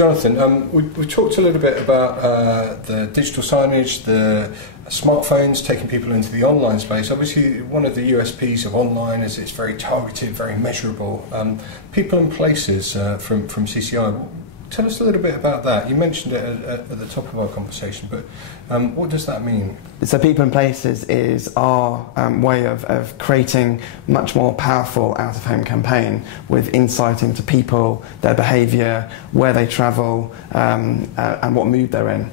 Jonathan, we talked a little bit about the digital signage, the smartphones taking people into the online space. Obviously, one of the USPs of online is it's very targeted, very measurable. People and places from CCI. Tell us a little bit about that. You mentioned it at the top of our conversation, but what does that mean? So People and Places is our way of creating much more powerful out-of-home campaign with insight into people, their behaviour, where they travel, and what mood they're in.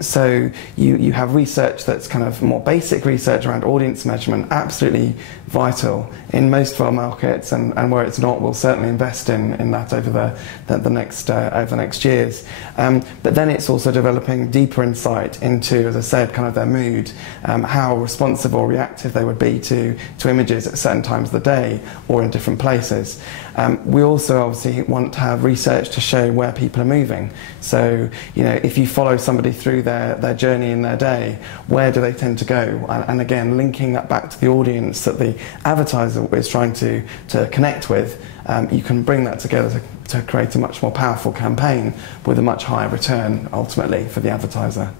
So you have research that's kind of more basic research around audience measurement, absolutely vital in most of our markets, and where it's not, we'll certainly invest in that over the next years. But then it's also developing deeper insight into, as I said, kind of their mood, how responsive or reactive they would be to images at certain times of the day or in different places. We also obviously want to have research to show where people are moving. So, you know, if you follow somebody through their journey in their day, where do they tend to go? And again, linking that back to the audience that the advertiser is trying to connect with, you can bring that together to create a much more powerful campaign with a much higher return ultimately for the advertiser.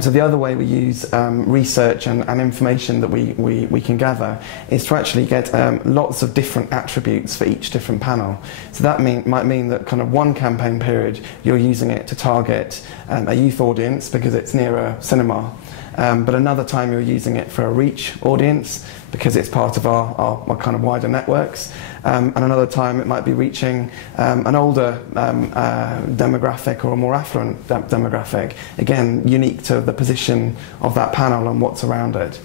So the other way we use research and information that we can gather is to actually get lots of different attributes for each different panel. So that might mean that kind of one campaign period you're using it to target a youth audience because it's near a cinema. But another time you're using it for a reach audience because it's part of our kind of wider networks. And another time it might be reaching an older demographic or a more affluent demographic, again unique to the position of that panel and what's around it.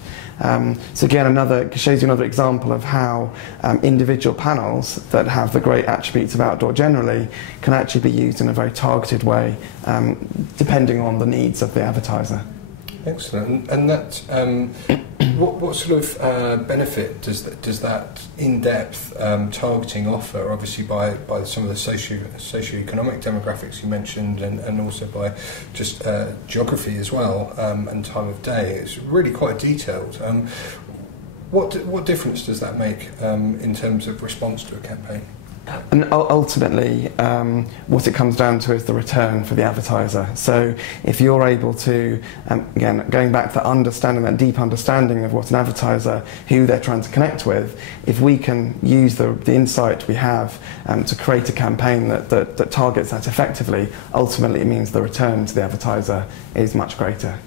So again, shows you another example of how individual panels that have the great attributes of outdoor generally can actually be used in a very targeted way depending on the needs of the advertiser. Excellent. And that, what sort of benefit does that in-depth targeting offer? Obviously, by some of the socio-economic demographics you mentioned, and also by just geography as well, and time of day. It's really quite detailed. What difference does that make in terms of response to a campaign? And ultimately, what it comes down to is the return for the advertiser. So if you're able to, again, going back to that understanding, that deep understanding of what an advertiser, who they're trying to connect with, if we can use the insight we have to create a campaign that targets that effectively, ultimately it means the return to the advertiser is much greater.